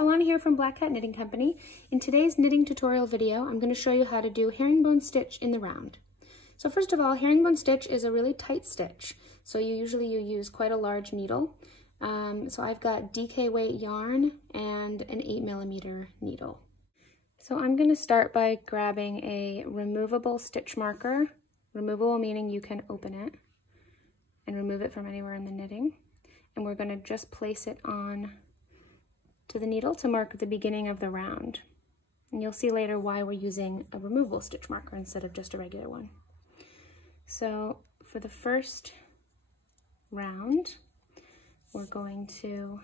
Alana here from Black Cat Knitting Company. In today's knitting tutorial video, I'm going to show you how to do herringbone stitch in the round. So first of all, herringbone stitch is a really tight stitch. So you use quite a large needle. So I've got DK weight yarn and an 8mm needle. So I'm going to start by grabbing a removable stitch marker. Removable meaning you can open it and remove it from anywhere in the knitting. And we're going to just place it on to the needle to mark the beginning of the round. And you'll see later why we're using a removable stitch marker instead of just a regular one. So for the first round, we're going to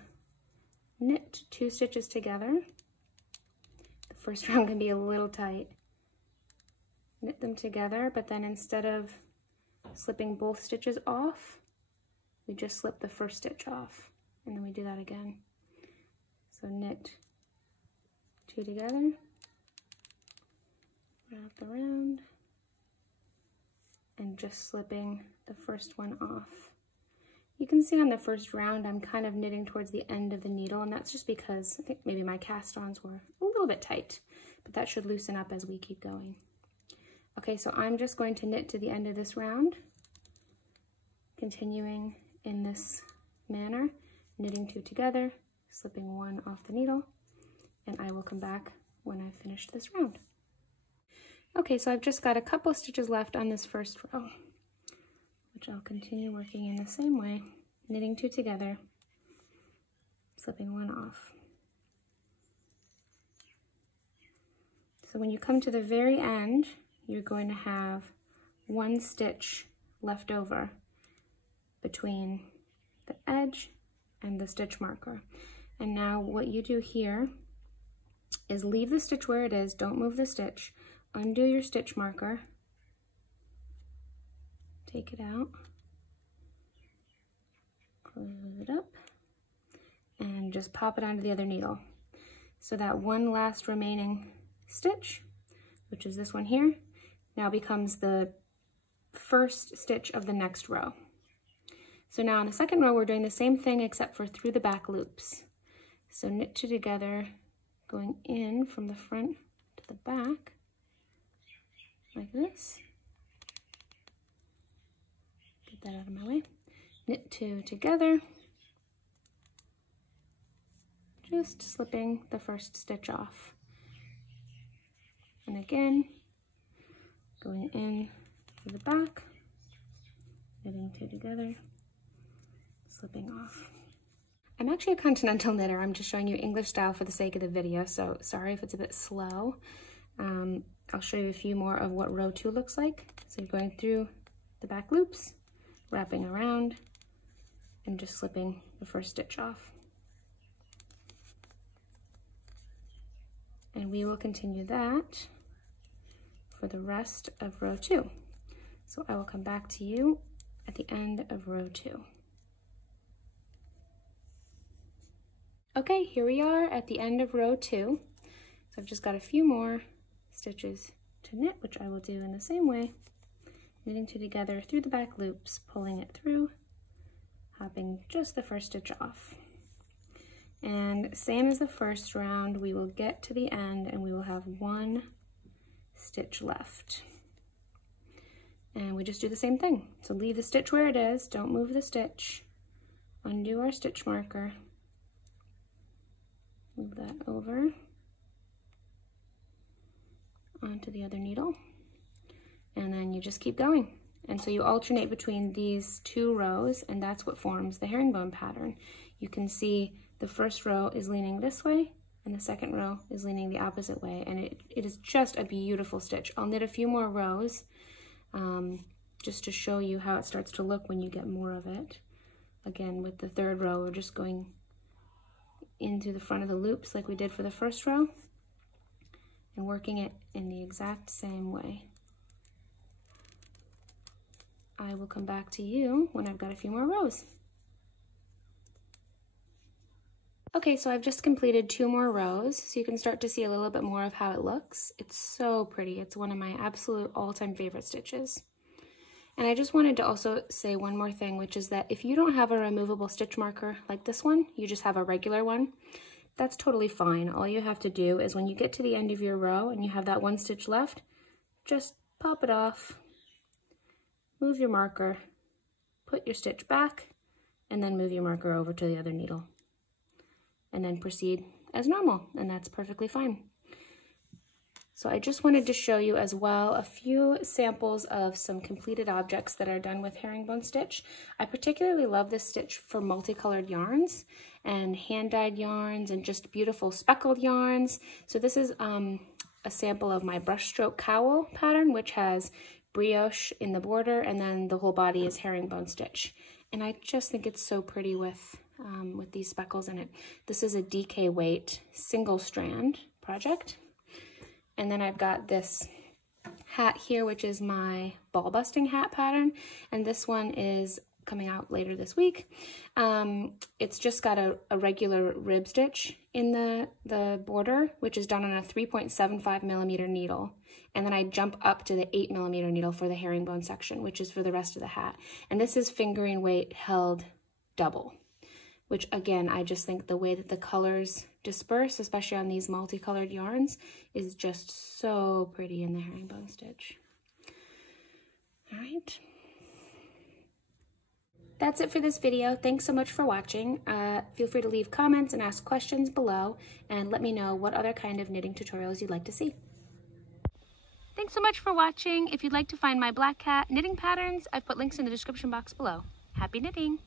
knit 2 stitches together. The first round can be a little tight. Knit them together, but then instead of slipping both stitches off, we just slip the first stitch off, and then we do that again. So knit 2 together, wrap around, and just slipping the first one off. You can see on the first round I'm kind of knitting towards the end of the needle, and that's just because I think maybe my cast-ons were a little bit tight, but that should loosen up as we keep going. Okay, so I'm just going to knit to the end of this round, continuing in this manner, knitting 2 together, slipping 1 off the needle, and I will come back when I've finished this round. Okay, so I've just got a couple stitches left on this first row, which I'll continue working in the same way, knitting 2 together, slipping 1 off. So when you come to the very end, you're going to have 1 stitch left over between the edge and the stitch marker. And now what you do here is leave the stitch where it is, don't move the stitch, undo your stitch marker, take it out, close it up, and just pop it onto the other needle. So that one last remaining stitch, which is this one here, now becomes the first stitch of the next row. So now in the second row, we're doing the same thing except for through the back loops. So knit 2 together, going in from the front to the back, like this. Get that out of my way. Knit 2 together, just slipping the first stitch off. And again, going in to the back, knitting 2 together, slipping off. I'm actually a continental knitter. I'm just showing you English style for the sake of the video, so sorry if it's a bit slow. I'll show you a few more of what row 2 looks like. So you're going through the back loops, wrapping around, and just slipping the first stitch off. And we will continue that for the rest of row 2. So I will come back to you at the end of row 2. Okay, here we are at the end of row 2. So I've just got a few more stitches to knit, which I will do in the same way. Knitting 2 together through the back loops, pulling it through, hopping just the first stitch off. And same as the first round, we will get to the end and we will have 1 stitch left. And we just do the same thing. So leave the stitch where it is, don't move the stitch, undo our stitch marker, move that over onto the other needle, and then you just keep going. And so you alternate between these 2 rows, and that's what forms the herringbone pattern. You can see the first row is leaning this way, and the second row is leaning the opposite way, and it is just a beautiful stitch. I'll knit a few more rows just to show you how it starts to look when you get more of it. Again, with the third row, we're just going in through the front of the loops like we did for the first row and working it in the exact same way. I will come back to you when I've got a few more rows. Okay, so I've just completed 2 more rows, so you can start to see a little bit more of how it looks. It's so pretty. It's one of my absolute all-time favorite stitches. And I just wanted to also say one more thing, which is that if you don't have a removable stitch marker like this one, you just have a regular one, that's totally fine. All you have to do is when you get to the end of your row and you have that 1 stitch left, just pop it off, move your marker, put your stitch back, and then move your marker over to the other needle. And then proceed as normal, and that's perfectly fine. So I just wanted to show you as well a few samples of some completed objects that are done with herringbone stitch. I particularly love this stitch for multicolored yarns and hand-dyed yarns and just beautiful speckled yarns. So this is a sample of my brushstroke cowl pattern, which has brioche in the border, and then the whole body is herringbone stitch. And I just think it's so pretty with these speckles in it. This is a DK weight single strand project. And then I've got this hat here, which is my ball busting hat pattern. And this one is coming out later this week. It's just got a regular rib stitch in the border, which is done on a 3.75 millimeter needle. And then I jump up to the 8 millimeter needle for the herringbone section, which is for the rest of the hat. And this is fingering weight held double, which again, I just think the way that the colors disperse, especially on these multicolored yarns, is just so pretty in the herringbone stitch. All right. That's it for this video. Thanks so much for watching. Feel free to leave comments and ask questions below, and let me know what other kind of knitting tutorials you'd like to see. Thanks so much for watching. If you'd like to find my black cat knitting patterns, I've put links in the description box below. Happy knitting!